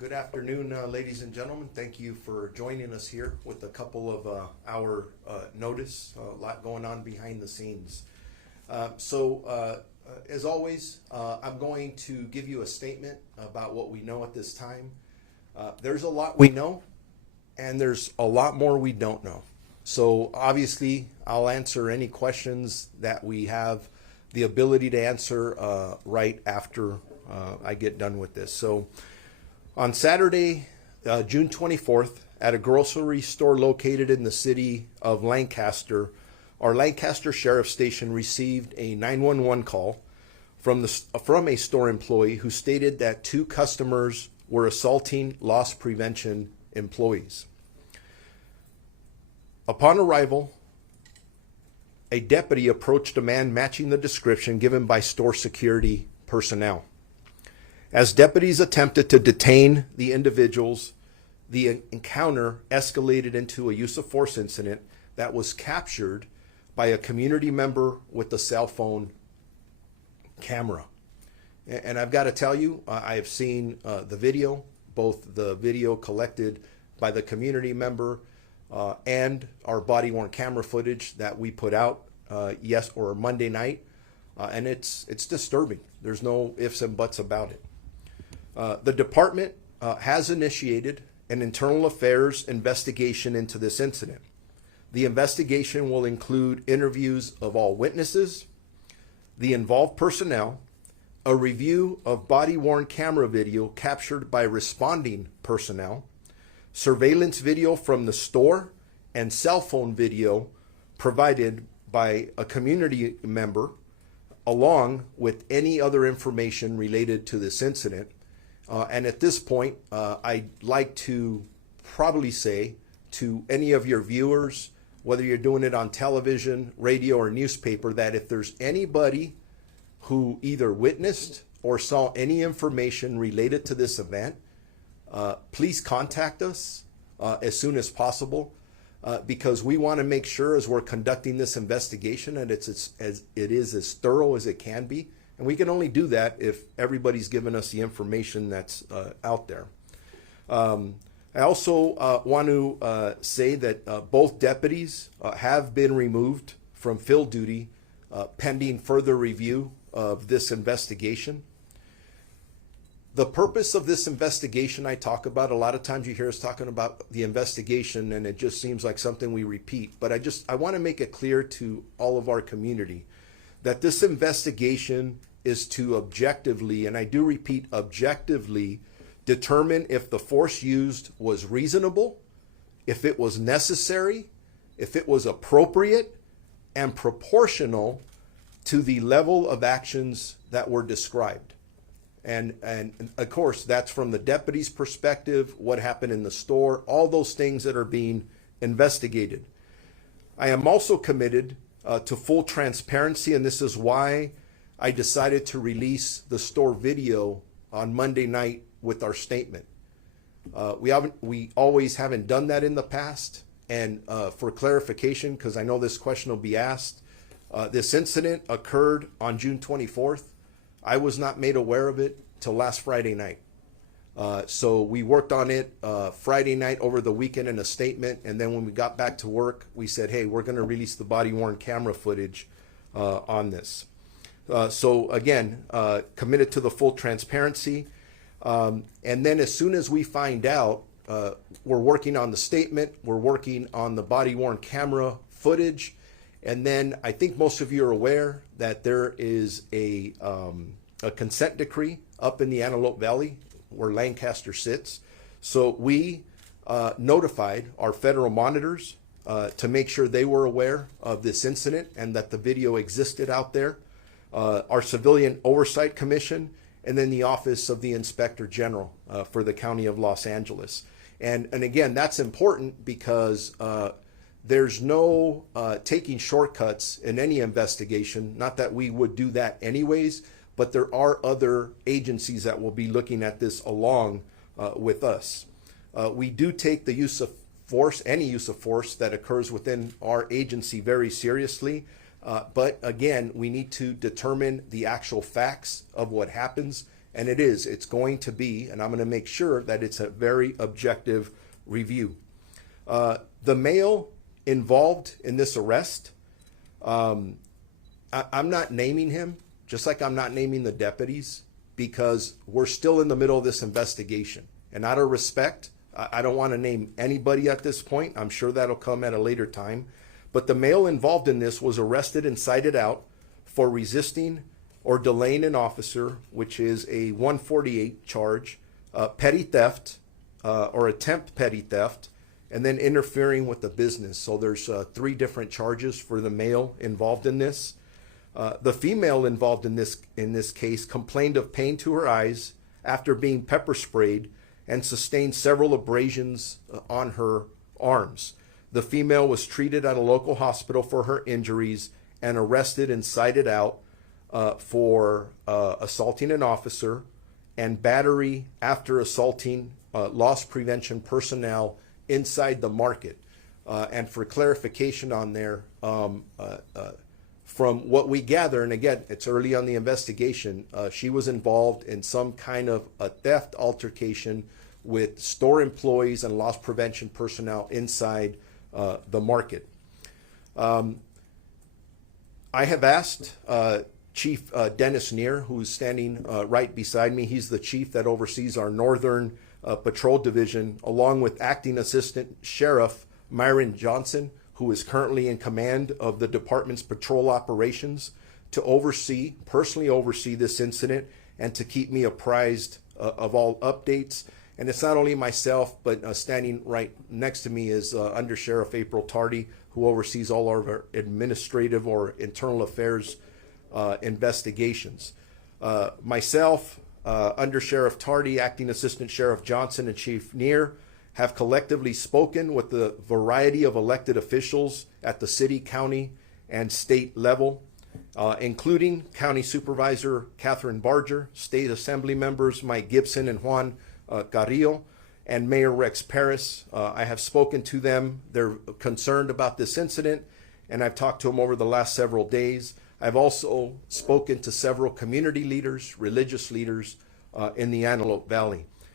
Good afternoon, ladies and gentlemen. Thank you for joining us here with a couple of hour notice. A lot going on behind the scenes. As always, I'm going to give you a statement about what we know at this time. There's a lot we know, and there's a lot more we don't know. So obviously, I'll answer any questions that we have the ability to answer right after I get done with this. So on Saturday, June 24th, at a grocery store located in the city of Lancaster, our Lancaster Sheriff Station received a 911 call from a store employee who stated that two customers were assaulting loss prevention employees. Upon arrival, a deputy approached a man matching the description given by store security personnel. As deputies attempted to detain the individuals, the encounter escalated into a use of force incident that was captured by a community member with a cell phone camera. And I've got to tell you, I have seen the video, both the video collected by the community member and our body-worn camera footage that we put out Monday night, and it's disturbing. There's no ifs and buts about it. The department has initiated an internal affairs investigation into this incident. The investigation will include interviews of all witnesses, the involved personnel, a review of body-worn camera video captured by responding personnel, surveillance video from the store, and cell phone video provided by a community member, along with any other information related to this incident. And at this point, I'd like to probably say to any of your viewers, whether you're doing it on television, radio, or newspaper, that if there's anybody who either witnessed or saw any information related to this event, please contact us as soon as possible, because we want to make sure as we're conducting this investigation that it is as thorough as it can be. And we can only do that if everybody's given us the information that's out there. I also want to say that both deputies have been removed from field duty pending further review of this investigation. The purpose of this investigation I talk about, a lot of times you hear us talking about the investigation and it just seems like something we repeat, but I want to make it clear to all of our community that this investigation is to objectively, and I do repeat, objectively determine if the force used was reasonable, if it was necessary, if it was appropriate and proportional to the level of actions that were described. And of course, that's from the deputy's perspective, what happened in the store, all those things that are being investigated. I am also committed to full transparency, and this is why I decided to release the store video on Monday night with our statement. We always haven't done that in the past, and for clarification, because I know this question will be asked, this incident occurred on June 24th. I was not made aware of it till last Friday night. So we worked on it Friday night over the weekend in a statement, and then when we got back to work, we said, hey, we're going to release the body-worn camera footage on this. So again, committed to the full transparency. And then as soon as we find out, we're working on the statement, we're working on the body-worn camera footage, and then I think most of you are aware that there is a consent decree up in the Antelope Valley where Lancaster sits. So we notified our federal monitors to make sure they were aware of this incident and that the video existed out there. Our Civilian Oversight Commission, and then the Office of the Inspector General for the County of Los Angeles. And again, that's important because there's no taking shortcuts in any investigation, not that we would do that anyways, but there are other agencies that will be looking at this along with us. We do take the use of force, any use of force that occurs within our agency very seriously. But again, we need to determine the actual facts of what happens and it is. It's going to be, and I'm going to make sure that it's a very objective review. The male involved in this arrest, I'm not naming him, just like I'm not naming the deputies, because we're still in the middle of this investigation. And out of respect, I don't want to name anybody at this point. I'm sure that'll come at a later time. But the male involved in this was arrested and cited out for resisting or delaying an officer, which is a 148 charge, petty theft or attempt petty theft, and then interfering with the business. So there's 3 different charges for the male involved in this. The female involved in this case complained of pain to her eyes after being pepper sprayed and sustained several abrasions on her arms. The female was treated at a local hospital for her injuries and arrested and cited out for assaulting an officer and battery after assaulting loss prevention personnel inside the market. And for clarification on there, from what we gather, and again, it's early on the investigation, she was involved in some kind of a theft altercation with store employees and loss prevention personnel inside the market. I have asked Chief Dennis Neer, who's standing right beside me. He's the chief that oversees our Northern Patrol Division, along with Acting Assistant Sheriff Myron Johnson, who is currently in command of the department's patrol operations, to personally oversee this incident and to keep me apprised of all updates. And it's not only myself, but standing right next to me is Under Sheriff April Tardy, who oversees all of our administrative or internal affairs investigations. Myself, Under Sheriff Tardy, Acting Assistant Sheriff Johnson, and Chief Neer have collectively spoken with the variety of elected officials at the city, county, and state level, including County Supervisor Catherine Barger, State Assembly members Mike Gibson and Juan Carrillo, and Mayor Rex Paris. I have spoken to them. They're concerned about this incident, and I've talked to them over the last several days. I've also spoken to several community leaders, religious leaders in the Antelope Valley.